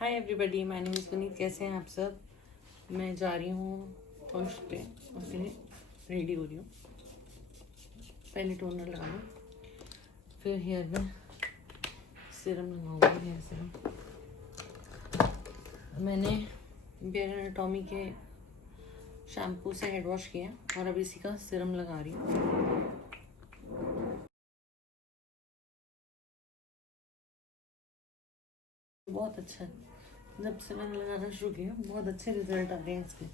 Hi everybody, my name is Puneet. कैसे हैं आप सब? मैं जा रही हूँ फंक्शन पे और फिर रेडी हो रही हूँ। पहले टोनर लगा लूँ, फिर हेयर में सीरम लगाऊंगी। हेयर सीरम मैंने बेयर एनाटॉमी के शैम्पू से हेड वॉश किया और अब इसी का सीरम लगा रही हूँ। बहुत अच्छा है, जब से मैंने लगाना शुरू किया बहुत अच्छे रिजल्ट आ रहे हैं इसके।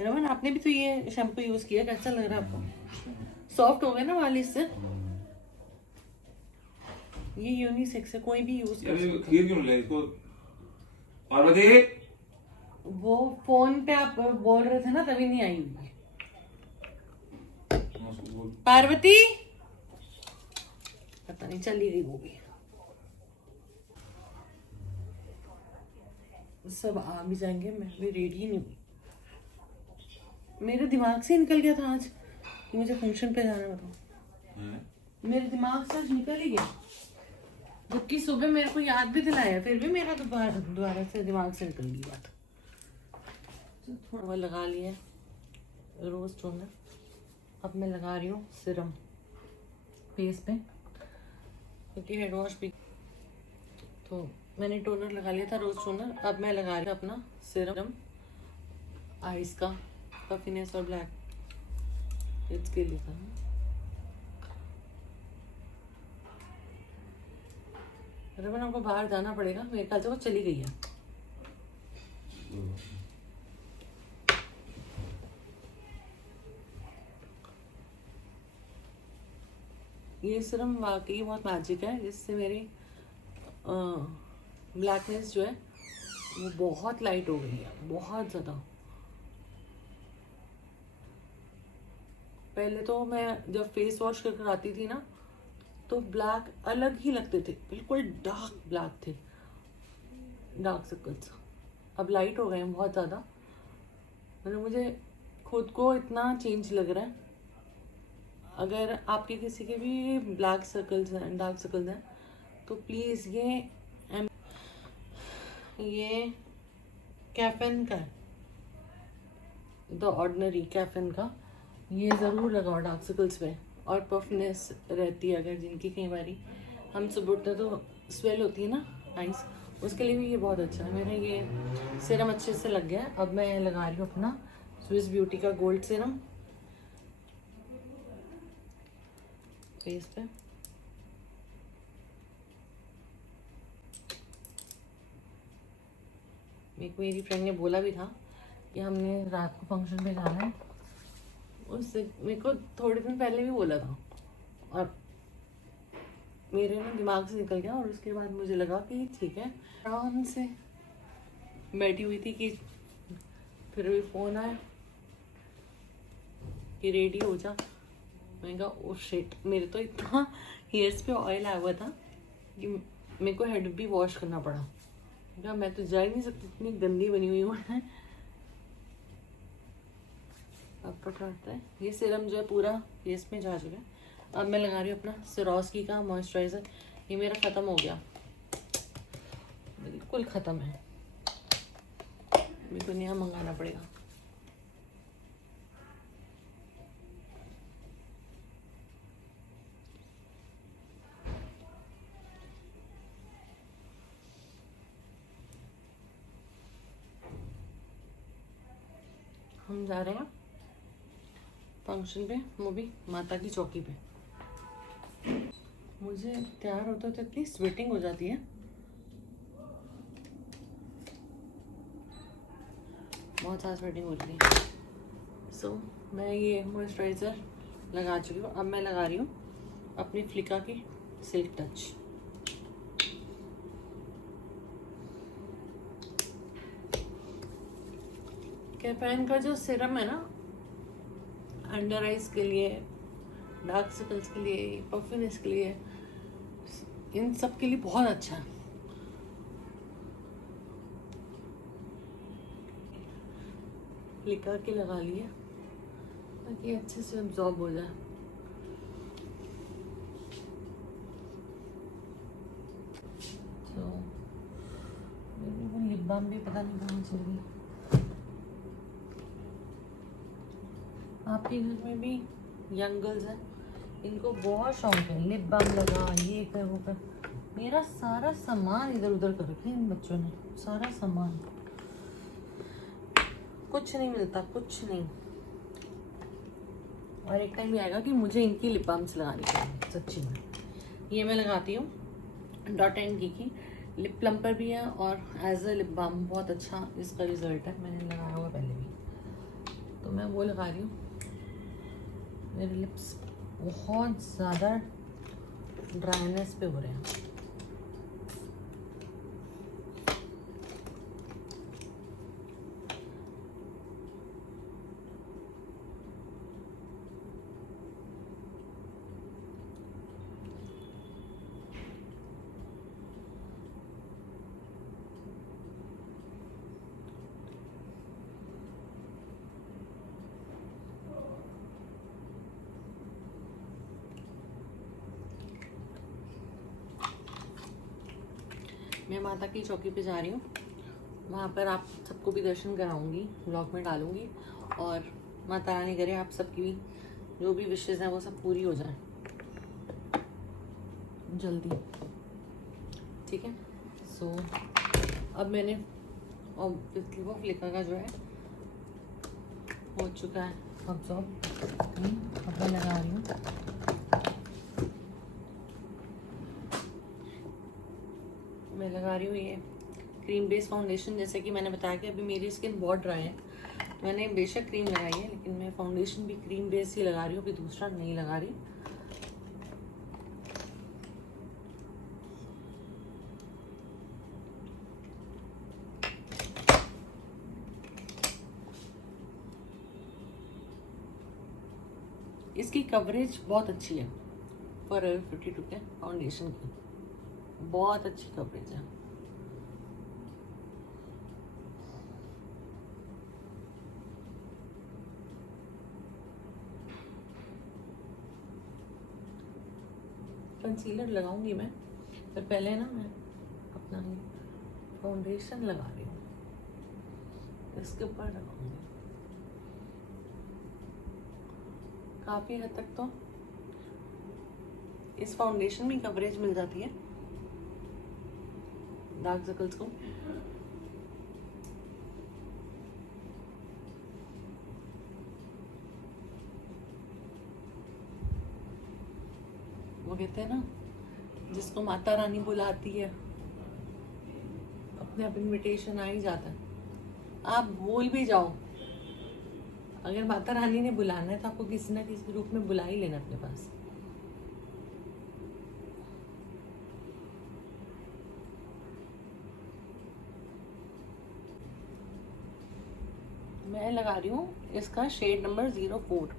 रमन, आपने भी तो ये शैम्पू यूज किया, कैसा लग रहा है आपको? सॉफ्ट हो गए ना वाल इससे? ये यूनिसेक्स है, कोई भी यूज कर सकता है। क्यों ले इसको? पार्वती, वो फोन पे आप बोल रहे थे ना, तभी नहीं आई हुई है। पार्वती, पता नहीं चली गई वो भी। सब आ भी जाएंगे, मैं भी रेडी नहीं हुई। मेरे दिमाग से निकल गया था आज कि मुझे फंक्शन पे जाना था। मेरे दिमाग से आज निकल ही गया, जबकि सुबह मेरे को याद भी दिलाया, फिर भी मेरा दोबारा से दिमाग से निकल गई बात। तो थोड़ा लगा लिया रोज टोनर। अब मैं लगा रही हूँ सीरम फेस पे, क्योंकि हेड वॉश भी। तो मैंने टोनर लगा लिया था, रोज टोनर। अब मैं लगा रही हूँ अपना सीरम आइस का, पफिनेस और ब्लैक हेड्स के लिए था। रमन, आपको बाहर जाना पड़ेगा, मेरे ख्याल से वो चली गई है। ये सीरम वाकई बहुत मैजिक है, जिससे मेरी ब्लैकनेस जो है वो बहुत लाइट हो गई है, बहुत ज़्यादा। पहले तो मैं जब फेस वॉश कर आती थी ना, तो ब्लैक अलग ही लगते थे, बिल्कुल डार्क ब्लैक थे, डार्क सर्कल्स। अब लाइट हो गए हैं बहुत ज़्यादा। मतलब मुझे खुद को इतना चेंज लग रहा है। अगर आपके किसी के भी ब्लैक सर्कल्स हैं, डार्क सर्कल्स हैं, तो प्लीज़ ये कैफिन का है, द ऑर्डिनरी कैफिन का, ये ज़रूर लगाओ डार्क सर्कल्स पे। और पफनेस रहती है अगर जिनकी, कई बारी हम सुबह उठते तो स्वेल होती है ना आइस, उसके लिए भी ये बहुत अच्छा है। मेरा ये सीरम अच्छे से लग गया है। अब मैं लगा रही हूँ अपना स्विस ब्यूटी का गोल्ड सीरम फेस पे। मेरी फ्रेंड ने बोला भी था कि हमने रात को फंक्शन पे जाना है, उससे मेरे को थोड़े दिन पहले भी बोला था, और मेरे ना दिमाग से निकल गया। और उसके बाद मुझे लगा कि ठीक है, आराम से बैठी हुई थी कि फिर भी फ़ोन आया कि रेडी हो जा। मैंने कहा ओ शिट, मेरे तो इतना हेयर्स पे ऑयल आया हुआ था कि मेरे को हेड भी वॉश करना पड़ा। क्या, मैं तो जा ही नहीं सकती, इतनी गंदी बनी हुई हूँ मैं। अब पकड़ता है ये सीरम जो है पूरा फेस में जा चुका है। अब मैं लगा रही हूँ अपना सिरोस्की का मॉइस्चराइज़र। ये मेरा ख़त्म हो गया, बिल्कुल ख़त्म है, मेरे को नया मंगाना पड़ेगा। हम जा रहे हैं फंक्शन पे, वो भी माता की चौकी पे। मुझे तैयार होता तो इतनी स्वेटिंग हो जाती है, बहुत ज़्यादा स्वेटिंग हो रही है। सो मैं ये मॉइस्चराइज़र लगा चुकी हूँ। अब मैं लगा रही हूँ अपनी फ्लिका की सिल्क टच। कैपेन का जो सीरम है ना, अंडर आइज के लिए, डार्क सर्कल्स के लिए, पफिनेस के लिए, इन सब के लिए बहुत अच्छा है। फ्लिका के लगा लिए ताकि अच्छे से अब्जॉर्ब हो जाए। तो बाम भी पता नहीं कहाँ चल गई। आपके घर में भी यंग गर्ल्स हैं, इनको बहुत शौक है लिप बाम लगा, ये कर वो कर। मेरा सारा सामान इधर उधर कर रखे इन बच्चों ने, सारा सामान, कुछ नहीं मिलता, कुछ नहीं। और एक टाइम भी आएगा कि मुझे इनकी लिप बाम्स लगानी चाहिए सच्ची में। ये मैं लगाती हूँ डॉट एंड की लिप प्लम्पर भी है और एज अ लिप बाम बहुत अच्छा इसका रिजल्ट है, मैंने लगाया हुआ पहले भी, तो मैं वो लगा रही हूँ। मेरे लिप्स बहुत ज़्यादा ड्राइनेस पे हो रहे हैं। मैं माता की चौकी पे जा रही हूँ, वहाँ पर आप सबको भी दर्शन कराऊंगी, ब्लॉग में डालूंगी, और माता रानी करे आप सबकी भी जो भी विशेज़ हैं वो सब पूरी हो जाए जल्दी, ठीक है। सो अब मैंने ऑब्वियसली वो फ्लिका का जो है हो चुका है अब्जॉर्ब, अब मैं लगा रही हूँ। मैं लगा रही हूँ ये क्रीम बेस्ड फाउंडेशन। जैसे कि मैंने बताया कि अभी मेरी स्किन बहुत ड्राई है, तो मैंने बेशक क्रीम लगाई है, लेकिन मैं फाउंडेशन भी क्रीम बेस्ड ही लगा रही हूँ, अभी दूसरा नहीं लगा रही। इसकी कवरेज बहुत अच्छी है फॉरएवर 52 के फाउंडेशन की, बहुत अच्छी कवरेज है। कंसीलर लगाऊंगी मैं, पर पहले ना मैं अपना फाउंडेशन लगा रही हूँ, इसके ऊपर लगाऊंगी। काफ़ी हद तक तो इस फाउंडेशन में कवरेज मिल जाती है डार्क सर्कल्स को। वो कहते हैं ना, जिसको माता रानी बुलाती है अपने आप इनविटेशन आ ही जाता है। आप भूल भी जाओ, अगर माता रानी ने बुलाना है तो आपको किसी ना किसी रूप में बुला ही लेना अपने पास। मैं लगा रही हूँ इसका शेड नंबर 04।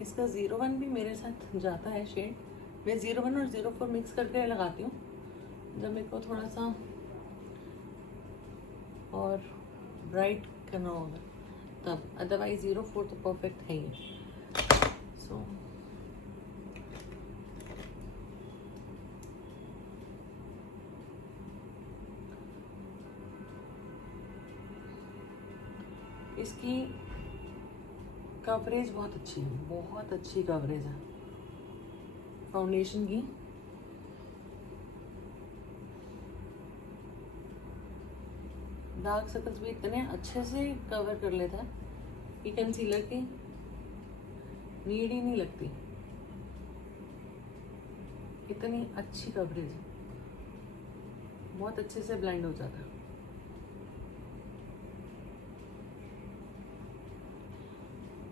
इसका 01 भी मेरे साथ जाता है शेड। मैं 01 और 04 मिक्स करके लगाती हूँ जब मेरे को थोड़ा सा और ब्राइट करना होगा तब, अदरवाइज 04 तो परफेक्ट है ही। सो इसकी कवरेज बहुत अच्छी है, बहुत अच्छी कवरेज है फाउंडेशन की। डार्क सर्कल्स भी इतने अच्छे से कवर कर लेता है कि कंसीलर की नीड ही नहीं लगती, इतनी अच्छी कवरेज है, बहुत अच्छे से ब्लेंड हो जाता है।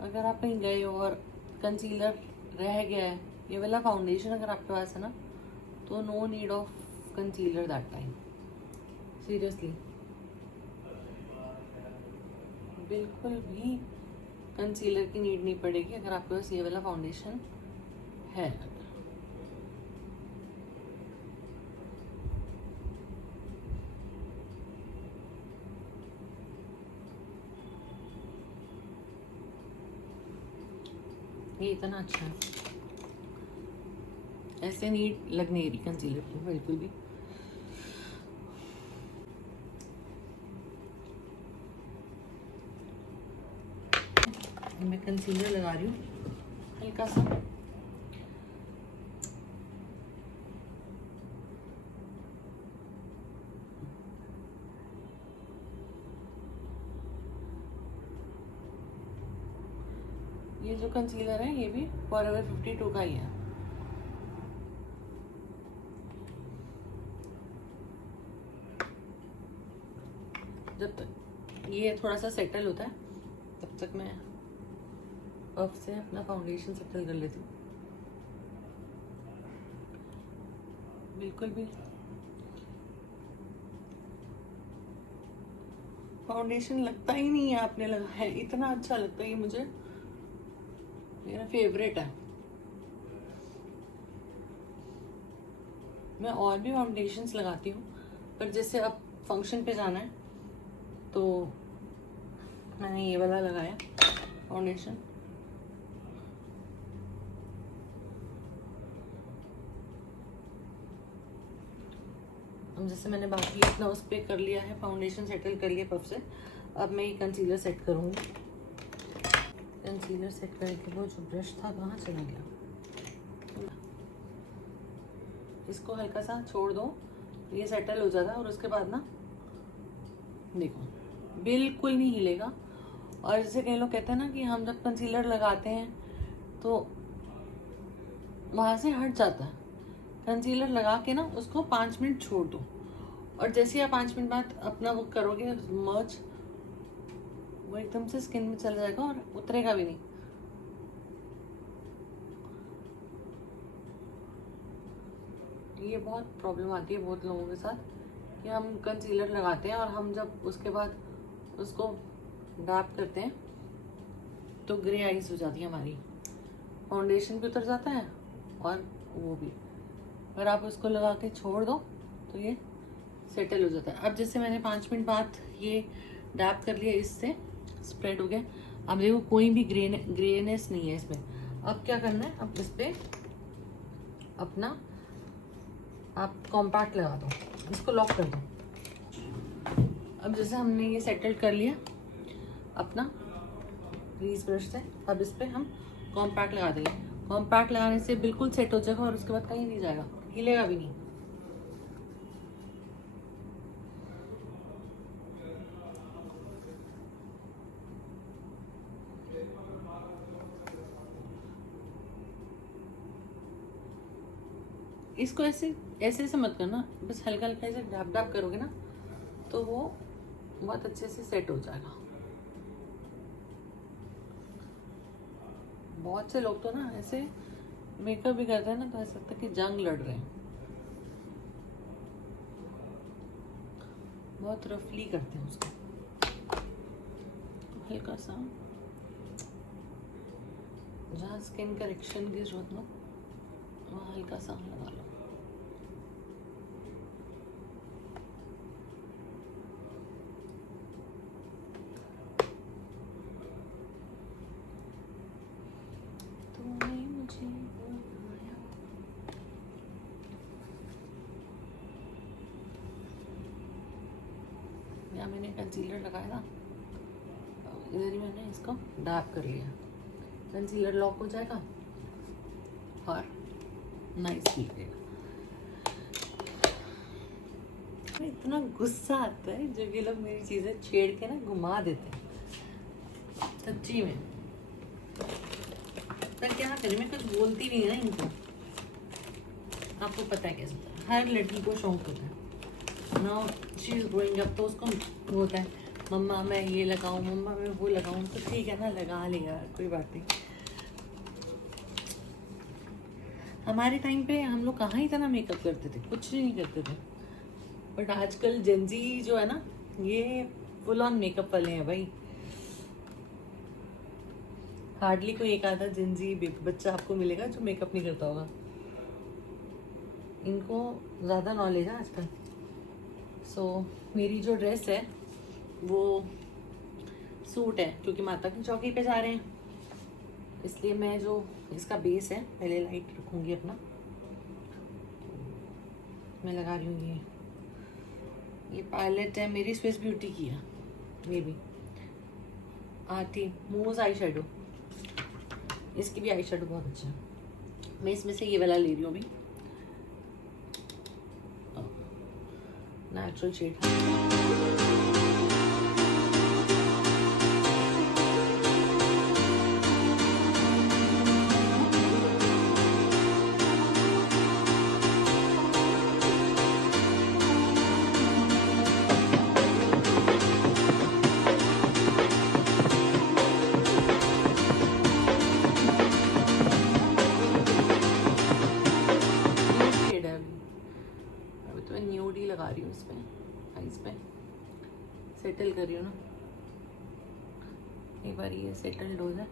अगर आप कहीं गए हो और कंसीलर रह गया है, ये वाला फाउंडेशन अगर आपके पास है ना, तो no need of concealer that time, seriously बिल्कुल भी कंसीलर की नीड नहीं पड़ेगी अगर आपके पास ये वाला फाउंडेशन है। ये इतना अच्छा है, ऐसे नहीं लगने रही कंसीलर को बिल्कुल भी। मैं कंसीलर लगा रही हूँ हल्का सा। ये जो कंसीलर है ये भी फॉरएवर 52 का ही है। जब तक ये थोड़ा सा सेटल होता है तब तक मैं पफ से अपना फाउंडेशन सेटल कर लेती हूँ। बिल्कुल भी फाउंडेशन लगता ही नहीं है, आपने लगा है, इतना अच्छा लगता है ये मुझे, मेरा फेवरेट है। मैं और भी फाउंडेशंस लगाती हूँ पर जैसे अब फंक्शन पे जाना है तो मैंने ये वाला लगाया फाउंडेशन। अब जैसे मैंने बाकी अपना उस पर कर लिया है, फाउंडेशन सेटल कर लिया पफ से, अब मैं ये कंसीलर सेट करूँगी। कंसीलर सेट करके वो जो ब्रश था कहाँ चला गया, इसको हल्का सा छोड़ दो, ये सेटल हो जाता है और उसके बाद ना देखो बिल्कुल नहीं हिलेगा। और जैसे कई लोग कहते हैं ना कि हम जब कंसीलर लगाते हैं तो वहाँ से हट जाता है, कंसीलर लगा के ना उसको 5 मिनट छोड़ दो और जैसे आप 5 मिनट बाद अपना वो करोगे मर्ज, वो एकदम से स्किन में चला जाएगा और उतरेगा भी नहीं। ये बहुत प्रॉब्लम आती है बहुत लोगों के साथ कि हम कंसीलर लगाते हैं और हम जब उसके बाद उसको डैप करते हैं तो ग्रे आइज हो जाती है हमारी, फाउंडेशन भी उतर जाता है और वो भी। अगर आप उसको लगा के छोड़ दो तो ये सेटल हो जाता है। अब जैसे मैंने 5 मिनट बाद ये डैप कर लिया, इससे स्प्रेड हो गया। अब देखो कोई भी ग्रेनेस नहीं है इसमें। अब क्या करना है, अब इस पे अपना आप कॉम्पैक्ट लगा दो, इसको लॉक कर दो। अब जैसे हमने ये सेटल कर लिया अपना ग्रीस ब्रश से, अब इस पे हम कॉम्पैक्ट लगा देंगे। कॉम्पैक्ट लगाने से बिल्कुल सेट हो जाएगा और उसके बाद कहीं नहीं जाएगा, हिलेगा भी नहीं। इसको ऐसे ऐसे ऐसे मत करना, बस हल्का हल्का ऐसे डैप डैप करोगे ना तो वो बहुत अच्छे से सेट हो जाएगा। बहुत से लोग तो ना ऐसे मेकअप भी करते हैं ना तो ऐसा लगता है कि जंग लड़ रहे हैं, बहुत रफली करते हैं उसको। हल्का सा जहाँ स्किन करेक्शन की जरूरत ना वहाँ हल्का सा लगा लो। यहाँ मैंने कंसीलर लगाया था, इधर ही मैंने इसको डैप कर लिया, कंसीलर लॉक हो जाएगा और नाइस लगेगा। इतना गुस्सा आता है जब ये लोग मेरी चीजें छेड़ के ना घुमा देते हैं, सच्ची में। पर क्या करें, मैं कुछ बोलती नहीं ना इनको, आपको पता है कैसे होता है, हर लड़की को शौक होता है ना, शी इज ग्रोइंग अप तो उसको होता है मम्मा मैं ये लगाऊं, मम्मा मैं वो लगाऊं, तो ठीक है ना लगा लेगा, कोई बात नहीं। हमारे टाइम पे हम लोग कहाँ इतना मेकअप करते थे, कुछ नहीं करते थे। बट आजकल जेंजी जो है ना ये फुल ऑन मेकअप वाले हैं भाई। हार्डली कोई एक आधा जेंजी बच्चा आपको मिलेगा जो मेकअप नहीं करता होगा, इनको ज़्यादा नॉलेज है आजकल। सो मेरी जो ड्रेस है वो सूट है क्योंकि माता की चौकी पे जा रहे हैं, इसलिए मैं जो इसका बेस है पहले लाइट रखूँगी अपना। मैं लगा रही हूँ ये पैलेट है मेरी स्विस ब्यूटी की है, ये भी आती मूज आई शेडो। इसकी भी आई शेडो बहुत अच्छा है। मैं इसमें से ये वाला ले रही हूँ अभी, नेचुरल शेड। लगा रही हूँ इसमें, आईज पे सेटल कर रही हूँ ना, एक बार ये सेटल्ड हो जाए।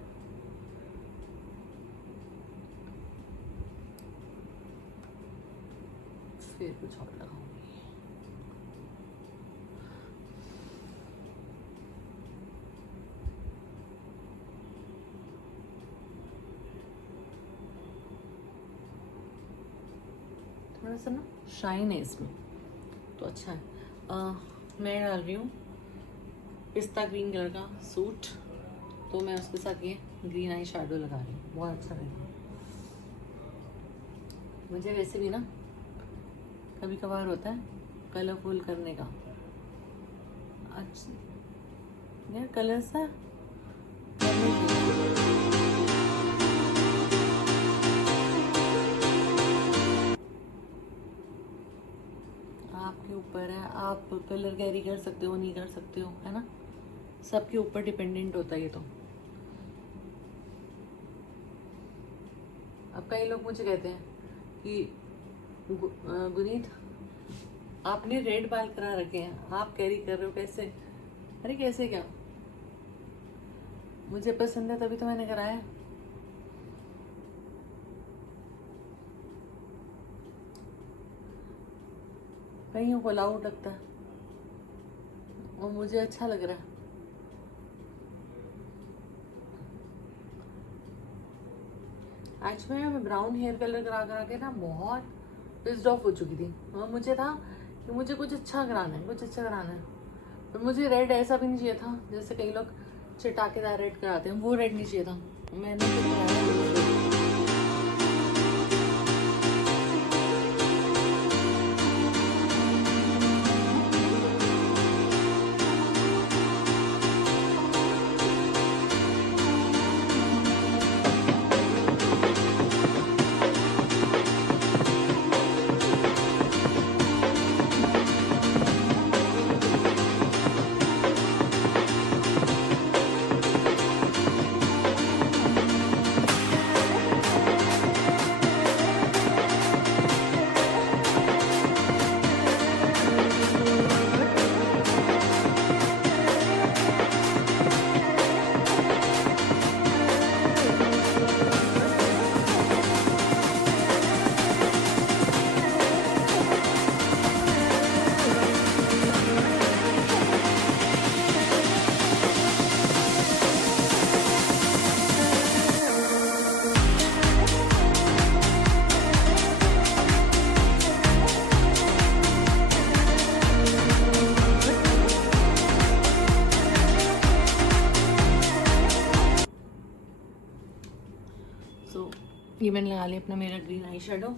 फिर कुछ और लगाऊंगी। थोड़ा सा ना शाइन है इसमें तो अच्छा है। मैं डाल रही हूँ पिस्ता ग्रीन कलर का सूट, तो मैं उसके साथ ये ग्रीन आई शैडो लगा रही हूँ, बहुत अच्छा लगेगा। मुझे वैसे भी ना कभी कभार होता है कलरफुल करने का। अच्छा यार कलर सा आपके ऊपर है, आप कलर कैरी कर सकते हो नहीं कर सकते हो, है ना, सबके ऊपर डिपेंडेंट होता है ये तो। अब कई लोग मुझे कहते हैं कि गुनीत आपने रेड बाल करा रखे हैं, आप कैरी कर रहे हो कैसे? अरे कैसे क्या, मुझे पसंद है तभी तो मैंने कराया। कईयों को लाउड लगता है और मुझे अच्छा लग रहा है। आज मैं ब्राउन हेयर कलर करा के ना बहुत पिस्ड ऑफ हो चुकी थी, और मुझे था कि मुझे कुछ अच्छा कराना है, कुछ अच्छा कराना है। पर मुझे रेड ऐसा भी नहीं चाहिए था जैसे कई लोग चटाकेदार रेड कराते हैं, वो रेड नहीं चाहिए था। मैंने फिर कराया। ये मैंने लगा लिया अपना मेरा ग्रीन आई शेडो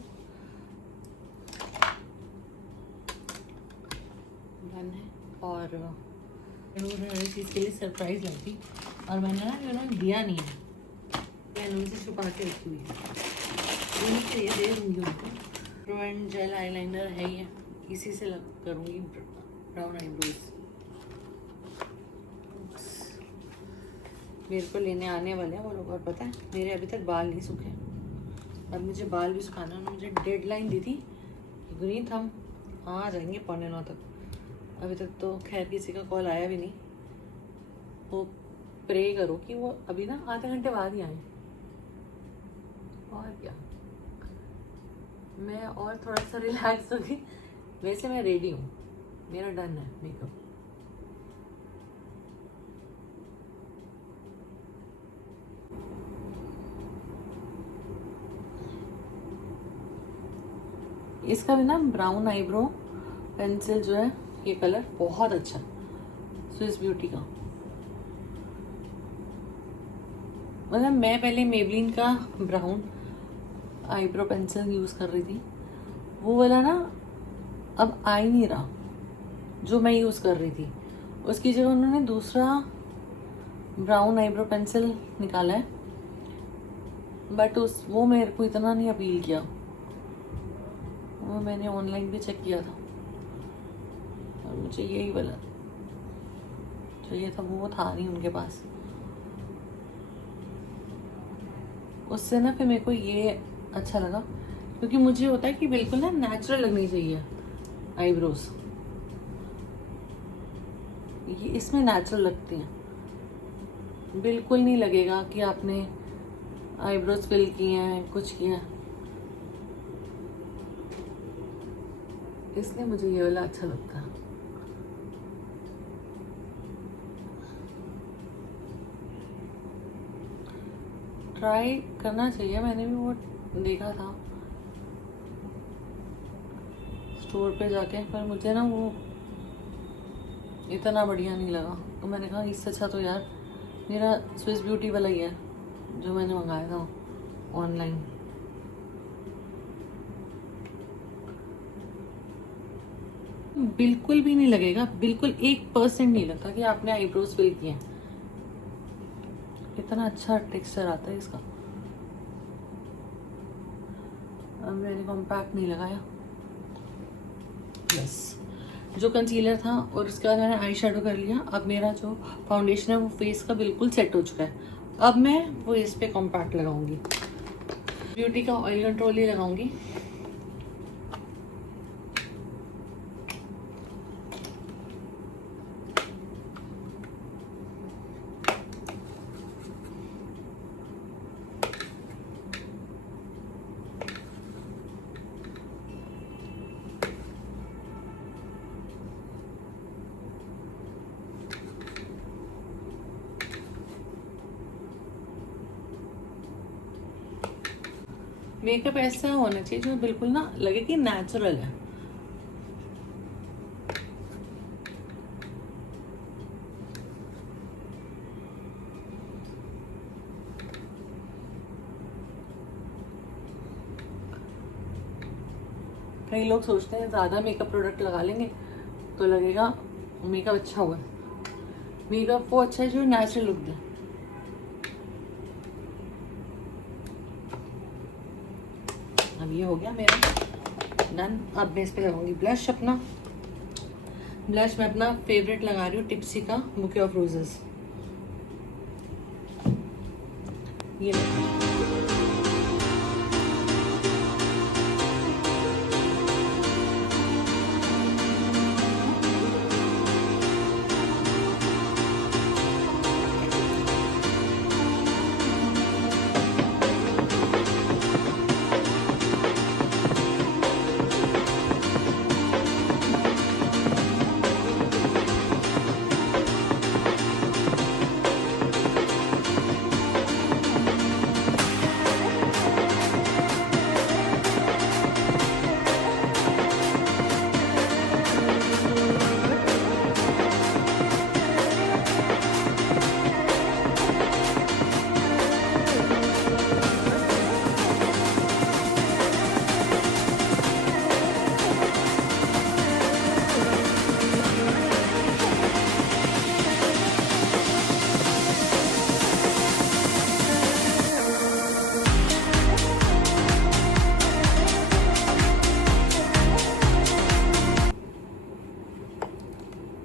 डन है। और हर चीज़ के लिए सरप्राइज लाई थी, और मैंने ना जो ना दिया नहीं है, मैंने उनसे छुपा के रखी हुई है। उनसे ये दे दूँगी उनको। प्रो एंड जेल आईलाइनर है ये, इसी से करूँगी ब्राउन आईब्रोज। मेरे को लेने आने वाले हैं वो लोग, और पता है मेरे अभी तक बाल नहीं सूखे। अब मुझे बाल भी सुखाना है। उन्होंने मुझे डेडलाइन दी थी गुनीत हम आ जाएंगे 8:45 तक। अभी तक तो खैर किसी का कॉल आया भी नहीं। वो प्रे करो कि वो अभी ना आधे घंटे बाद ही आए। और क्या, मैं और थोड़ा सा रिलैक्स हो गई। वैसे मैं रेडी हूँ, मेरा डन है मेकअप। इसका भी ना ब्राउन आईब्रो पेंसिल जो है, ये कलर बहुत अच्छा, स्विस ब्यूटी का। मतलब मैं पहले मेबलिन का ब्राउन आईब्रो पेंसिल यूज कर रही थी, वो वाला ना अब आ ही नहीं रहा जो मैं यूज कर रही थी। उसकी जगह उन्होंने दूसरा ब्राउन आईब्रो पेंसिल निकाला है, बट वो मेरे को इतना नहीं अपील किया। वो मैंने ऑनलाइन भी चेक किया था और मुझे यही वाला चाहिए था, वो था नहीं उनके पास। उससे ना फिर मेरे को ये अच्छा लगा, क्योंकि मुझे होता है कि बिल्कुल ना नेचुरल लगनी चाहिए आईब्रोज। ये इसमें नेचुरल लगती हैं, बिल्कुल नहीं लगेगा कि आपने आईब्रोज फिल किए हैं, कुछ किया। इसलिए मुझे ये वाला अच्छा लगता है। ट्राई करना चाहिए, मैंने भी वो देखा था स्टोर पे जाके, पर मुझे ना वो इतना बढ़िया नहीं लगा। तो मैंने कहा इससे अच्छा तो यार मेरा स्विस ब्यूटी वाला ही है जो मैंने मंगाया था ऑनलाइन। बिल्कुल भी नहीं लगेगा, बिल्कुल 1% नहीं लगता कि आपने आईब्रोज फिल किए हैं। इतना अच्छा टेक्सचर आता है इसका। अब मैंने कॉम्पैक्ट नहीं लगाया, बस जो कंसीलर था और उसके बाद मैंने आई शेडो कर लिया। अब मेरा जो फाउंडेशन है वो फेस का बिल्कुल सेट हो चुका है। अब मैं वो इस पे कॉम्पैक्ट लगाऊंगी, ब्यूटी का ऑयल कंट्रोल ही लगाऊंगी। मेकअप ऐसा होना चाहिए जो बिल्कुल ना लगे कि नेचुरल है। कई लोग सोचते हैं ज्यादा मेकअप प्रोडक्ट लगा लेंगे तो लगेगा मेकअप अच्छा हुआ। मेकअप वो अच्छा है जो नेचुरल लुक दे। अब ये हो गया मेरा डन। अब मैं इस पे लगाऊंगी ब्लश अपना। ब्लश मैं अपना फेवरेट लगा रही हूँ, टिप्सी का बुके ऑफ रोजेस। ये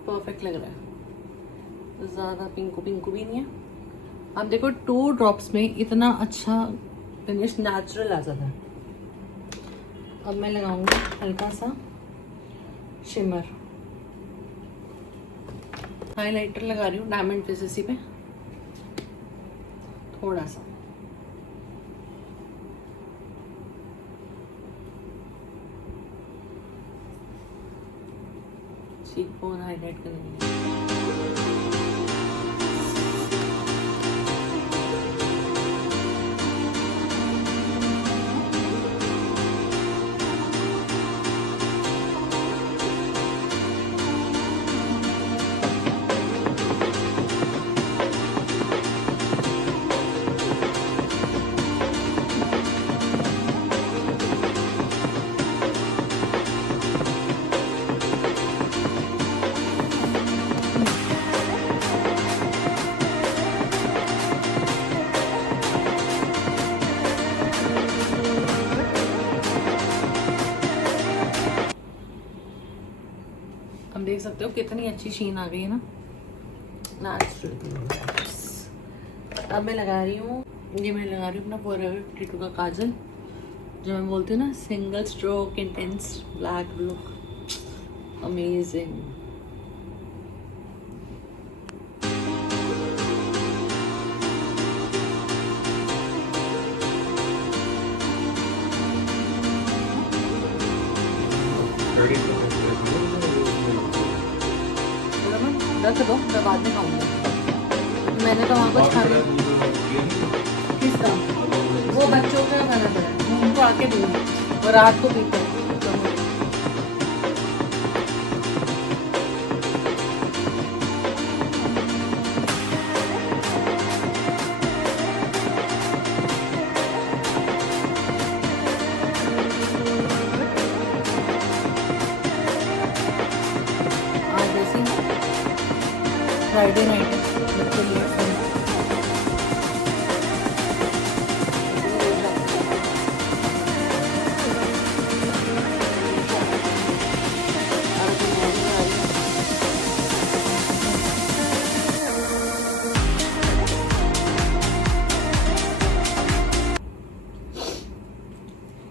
परफेक्ट लग रहा है, ज़्यादा पिंकू पिंकू भी नहीं है। अब देखो 2 ड्रॉप्स में इतना अच्छा फिनिश नेचुरल आ जाता है। अब मैं लगाऊंगी हल्का सा शिमर। हाइलाइटर लगा रही हूँ डायमंड फेसेसी पे थोड़ा सा। चीक बोन हाईलाइट करेंगे। सकते हो कितनी अच्छी शीन आ गई है ना। अब मैं लगा रही हूँ, ये मैं लगा रही हूँ अपना फॉरएवर 52 का काजल, जो मैं बोलती हूँ ना single stroke intense black look, amazing. रख दो, मैं बाद में खाऊंगी। मैंने तो वहाँ कुछ खाना किसका, वो बच्चों का खाना पड़ा है, मैं उनको आके दूंगी और रात को पीते हैं। आज ऐसी फ्राइडे नाइट है, बच्चे लेट सोए।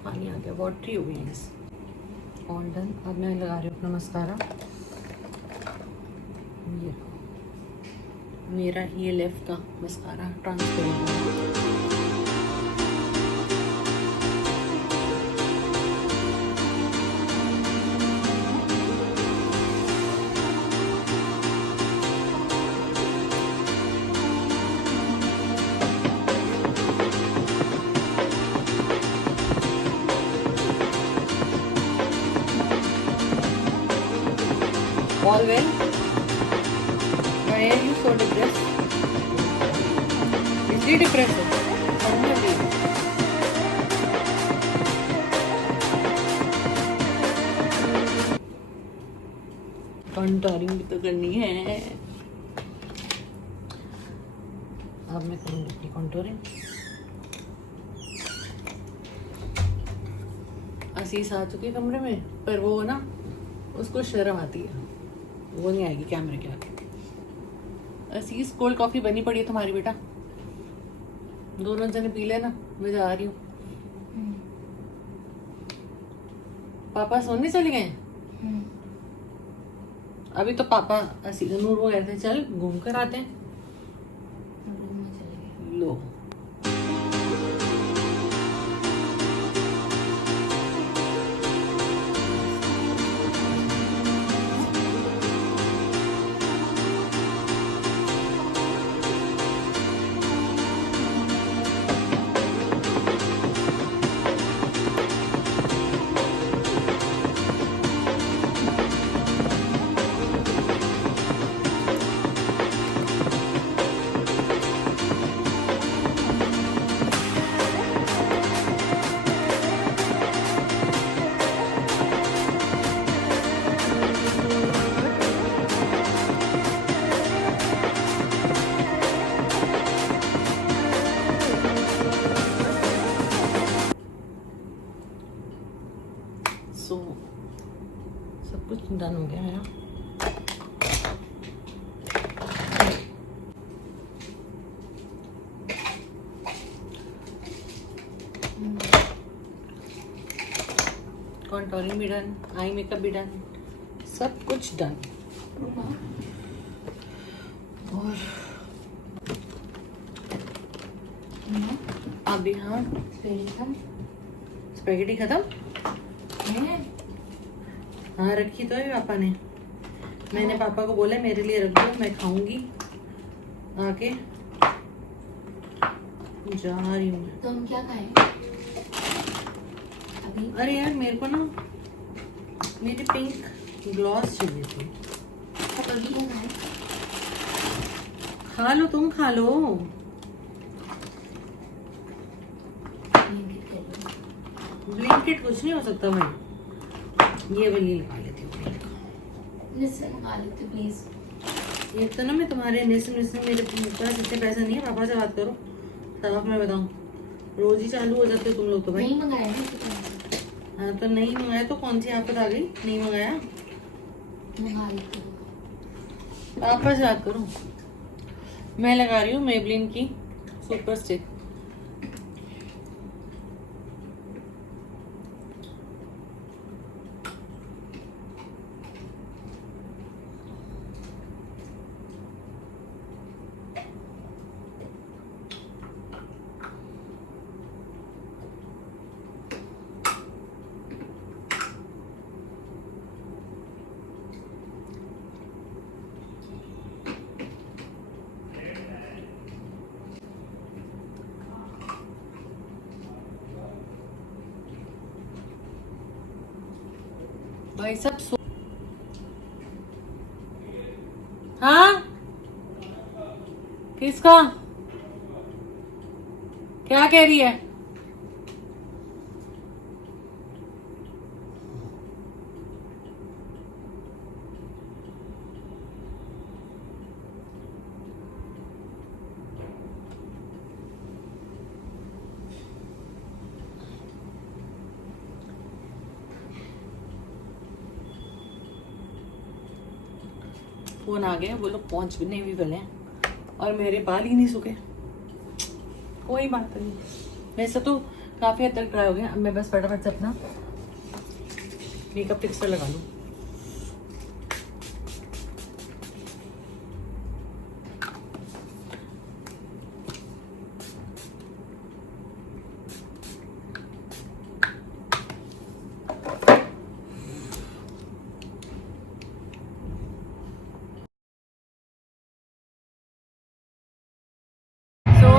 पानी आ गया, वाटरी हो गई ऑल डन। अब मैं लगा रही हूँ अपना मस्कारा। मेरा ये लेफ्ट का mascara transparent. All well? Why are you so depressed? Is he depressed? Normally. Contouring भी तो करनी है। अब मैं करूँगी अपनी कंटोरिंग। असीस आ चुकी है कमरे में, पर वो ना उसको शर्म आती है, वो नहीं आएगी कैमरे के आगे। असीस कोल्ड कॉफी बनी पड़ी है तुम्हारी बेटा, दोनों जने पी लेना, मैं जा रही हूँ। पापा सोने चले गए? अभी तो पापा असीस नूर वो गए थे, चल घूम कर आते हैं। लो सब कुछ डन हो गया मेरा। कॉन्टोरिंग भी डन, आई मेकअप भी डन, सब कुछ डन। और अभी हाँ स्पेगेटी खत्म। हाँ रखी तो है पापा ने, मैंने पापा को बोला मेरे लिए रख दो, मैं खाऊंगी आके। जा रही हूँ मैं। तो हम क्या खाएं अभी? अरे यार मेरे को ना मेरी पिंक ग्लॉस चाहिए थी। अब अभी क्या खाएं? खा लो, तुम खा लो। ब्लिंकिट कुछ नहीं हो सकता भाई, ये वाली निकाल लेती हूँ। प्लीज ये तो ना मैं तुम्हारे निस्म मेरे पास इतने पैसे नहीं है, पापा से बात करो। साफ मैं बताऊँ, रोज ही चालू हो जाते हो तुम लोग तो भाई। नहीं मंगाया ना? हाँ तो नहीं मंगाया तो कौन सी आफत आ गई, नहीं मंगाया। मंगा लेती हूँ। वापस याद करूं, मैं लगा रही हूँ मेबलिन की सुपर स्टिक। भाई सब हाँ, किसका, क्या कह रही है? फोन आ गया, वो लोग पहुंच भी नहीं भी वाले हैं और मेरे बाल ही नहीं सूखे। कोई बात नहीं, वैसे तो काफी हद तक ट्राई हो गया। अब मैं बस फटाफट से अपना मेकअप फिक्सर लगा लूं।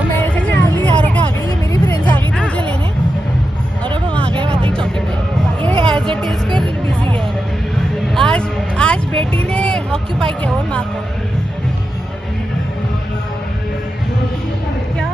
मैं ऐसे जनरली आ गई, ये मेरी फ्रेंड्स आ गई थी मुझे लेने और अब हम आ गए बातें चौकी पे। ये एज इट इज फिर बिजी है। आज बेटी ने ऑक्यूपाई किया हुआ माँ को। क्या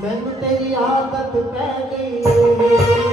मैनू तेरी आदत पै गई।